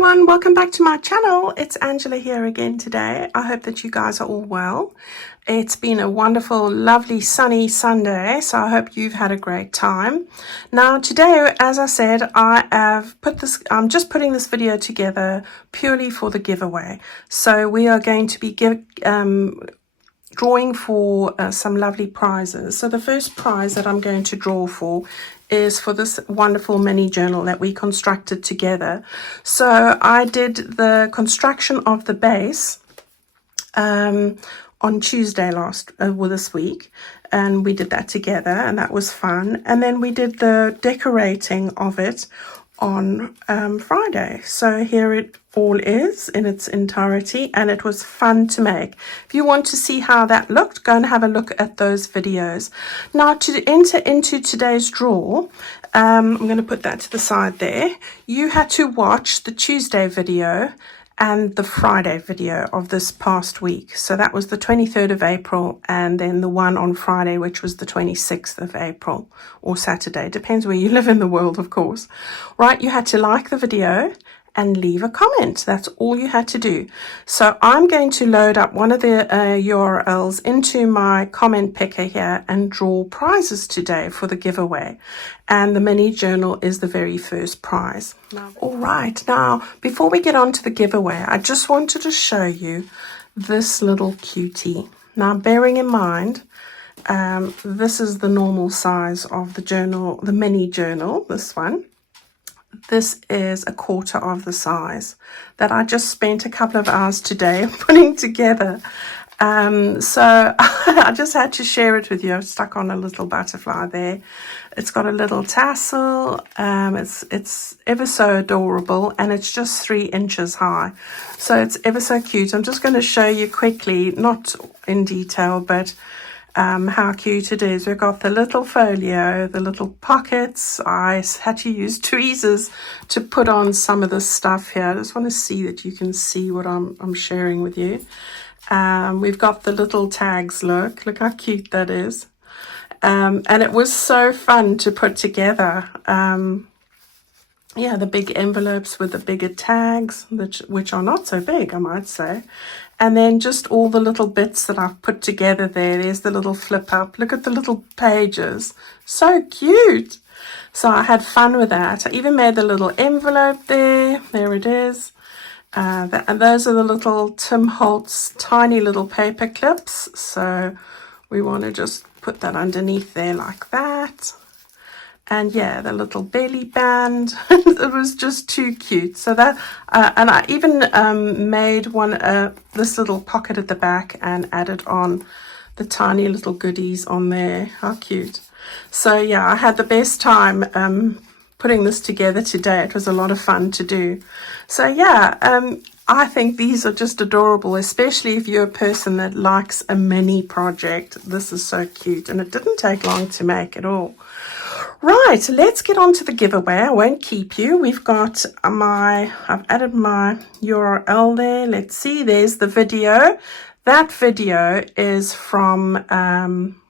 everyone, welcome back to my channel. It's Angela here again today. I hope that you guys are all well. It's been a wonderful, lovely, sunny Sunday, so I hope you've had a great time. Now today, as I said, I'm just putting this video together purely for the giveaway. So we are going to be drawing for some lovely prizes. So the first prize that I'm going to draw for is for this wonderful mini journal that we constructed together. So I did the construction of the base on Tuesday this week, and we did that together, and that was fun. And then we did the decorating of it on Friday. So here it all is in its entirety, and it was fun to make. If you want to see how that looked, go and have a look at those videos. Now to enter into today's draw, I'm going to put that to the side there. You had to watch the Tuesday video and the Friday video of this past week. So that was the 23rd of April, and then the one on Friday, which was the 26th of April, or Saturday, depends where you live in the world, of course. Right, you had to like the video and leave a comment. That's all you had to do. So I'm going to load up one of the URLs into my comment picker here and draw prizes today for the giveaway. And the mini journal is the very first prize. All right, now before we get on to the giveaway, I just wanted to show you this little cutie. Now bearing in mind, this is the normal size of the journal, the mini journal, this one. This is a quarter of the size that I just spent a couple of hours today putting together. So I just had to share it with you. I've stuck on a little butterfly there. It's got a little tassel. It's ever so adorable, and it's just 3 inches high. So it's ever so cute. I'm just going to show you quickly, not in detail, but how cute it is. We've got the little folio, the little pockets. I had to use tweezers to put on some of this stuff here. I just want to see that you can see what I'm sharing with you. We've got the little tags. Look how cute that is. And it was so fun to put together. Yeah, the big envelopes with the bigger tags, which are not so big, I might say. And then just all the little bits that I've put together there. There's the little flip up. Look at the little pages. So cute. So I had fun with that. I even made the little envelope there. There it is. And those are the little Tim Holtz tiny little paper clips. So we want to just put that underneath there like that. And yeah, the little belly band. It was just too cute. So that, and I even made this little pocket at the back and added on the tiny little goodies on there. How cute. So yeah, I had the best time putting this together today. It was a lot of fun to do. So yeah, I think these are just adorable, especially if you're a person that likes a mini project. This is so cute, and it didn't take long to make at all. Right, let's get on to the giveaway. I won't keep you. We've got I've added my URL there. Let's see, there's the video. That video is from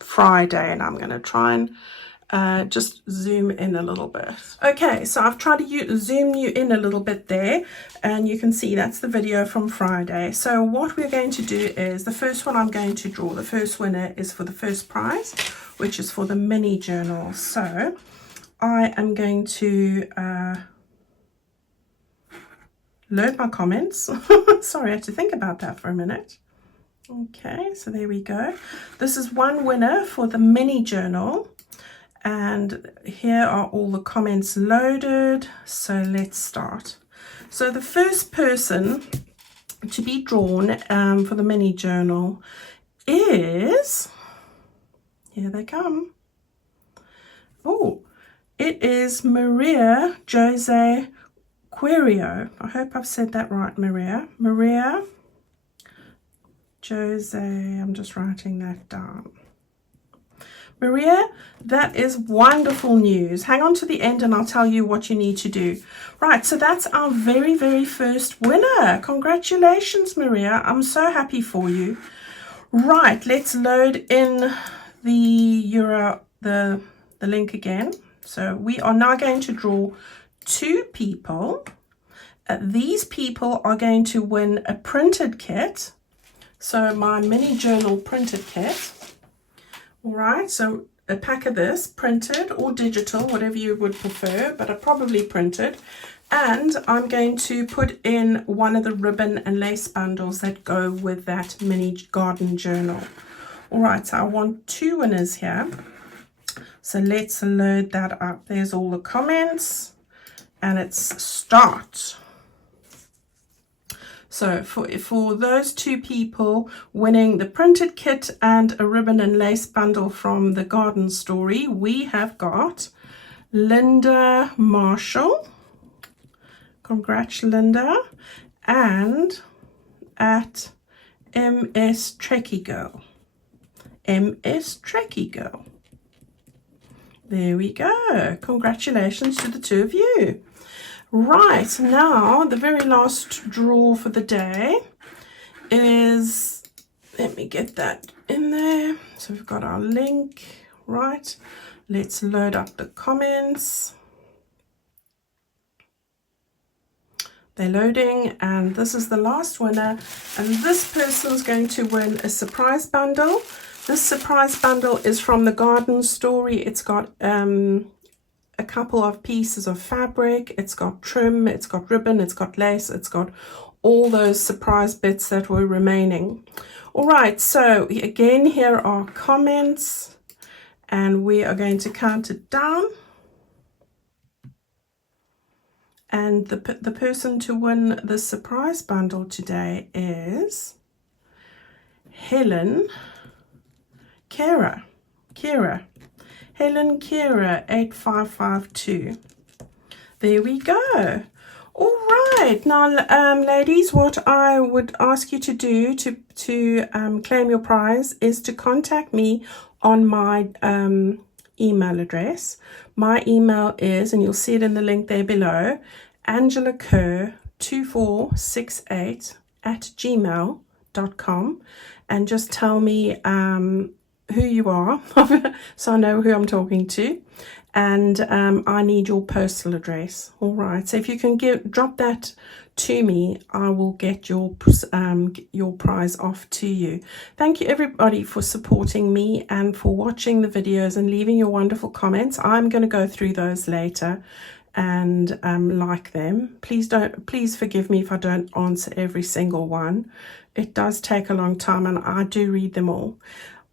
Friday, and I'm going to try and just zoom in a little bit. Okay, so I've tried to zoom you in a little bit there, and you can see that's the video from Friday. So what we're going to do is, the first one I'm going to draw, the first winner is for the first prize, which is for the mini journal. So I am going to load my comments. Sorry, I had to think about that for a minute. Okay, so there we go. This is one winner for the mini journal. And here are all the comments loaded. So let's start. So the first person to be drawn for the mini journal is, here they come. Oh, it is Maria Jose Quirio. I hope I've said that right, Maria. Maria Jose, I'm just writing that down. Maria, that is wonderful news. Hang on to the end and I'll tell you what you need to do. Right, so that's our very, very first winner. Congratulations, Maria. I'm so happy for you. Right, let's load in the URL, the link again. So we are now going to draw 2 people, These people are going to win a printed kit. So my mini journal printed kit. All right, so a pack of this, printed or digital, whatever you would prefer, but I probably printed. And I'm going to put in one of the ribbon and lace bundles that go with that mini garden journal. All right, so I want 2 winners here. So let's load that up. There's all the comments, and it's start. So for those 2 people winning the printed kit and a ribbon and lace bundle from the garden story, we have got Linda Marshall. Congrats, Linda. And at MS Trekkie Girl. MS Trekkie Girl. There we go. Congratulations to the 2 of you. Right, now the very last draw for the day is, let me get that in there. So we've got our link, right? Let's load up the comments. They're loading, and this is the last winner, and this person's going to win a surprise bundle. This surprise bundle is from the garden story. It's got a couple of pieces of fabric, it's got trim, it's got ribbon, it's got lace, it's got all those surprise bits that were remaining. All right, so again, here are comments, and we are going to count it down. And the person to win the surprise bundle today is Helen Kerr. Helen Kerr 8552. There we go. All right, now ladies, what I would ask you to do to claim your prize is to contact me on my email address. My email is, and you'll see it in the link there below, angelakerr2468@gmail.com, and just tell me who you are so I know who I'm talking to, and I need your postal address. All right, so if you can drop that to me, I will get your prize off to you. Thank you everybody for supporting me and for watching the videos and leaving your wonderful comments. I'm going to go through those later and like them. Please forgive me if I don't answer every single one. It does take a long time, and I do read them all.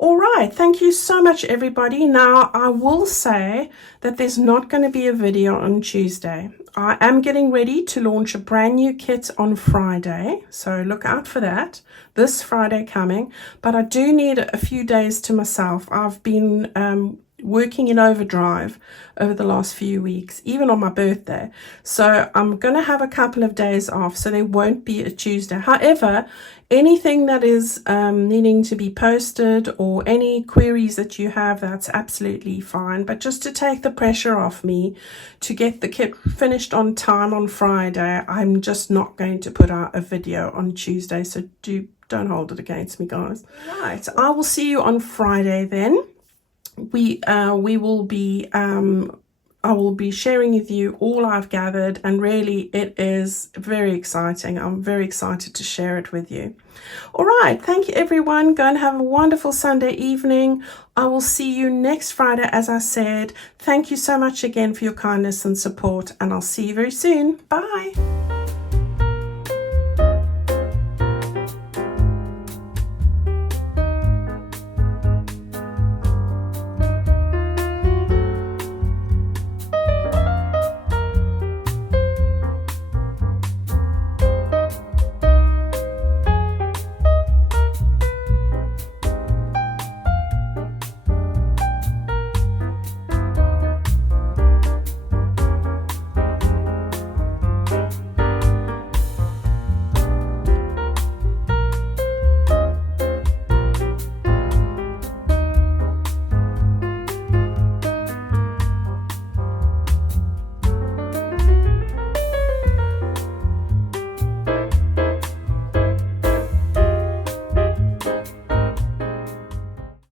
All right, thank you so much, everybody. Now, I will say that there's not going to be a video on Tuesday. I am getting ready to launch a brand new kit on Friday, so look out for that, this Friday coming. But I do need a few days to myself. I've been working in overdrive over the last few weeks, even on my birthday. So I'm going to have a couple of days off, so there won't be a Tuesday. However, anything that is needing to be posted or any queries that you have, that's absolutely fine. But just to take the pressure off me to get the kit finished on time on Friday, I'm just not going to put out a video on Tuesday. So don't hold it against me, guys. Right, I will see you on Friday then. I will be sharing with you all I've gathered, and really it is very exciting. I'm very excited to share it with you. All right, thank you everyone. Go and have a wonderful Sunday evening. I will see you next Friday, as I said. Thank you so much again for your kindness and support, and I'll see you very soon. Bye.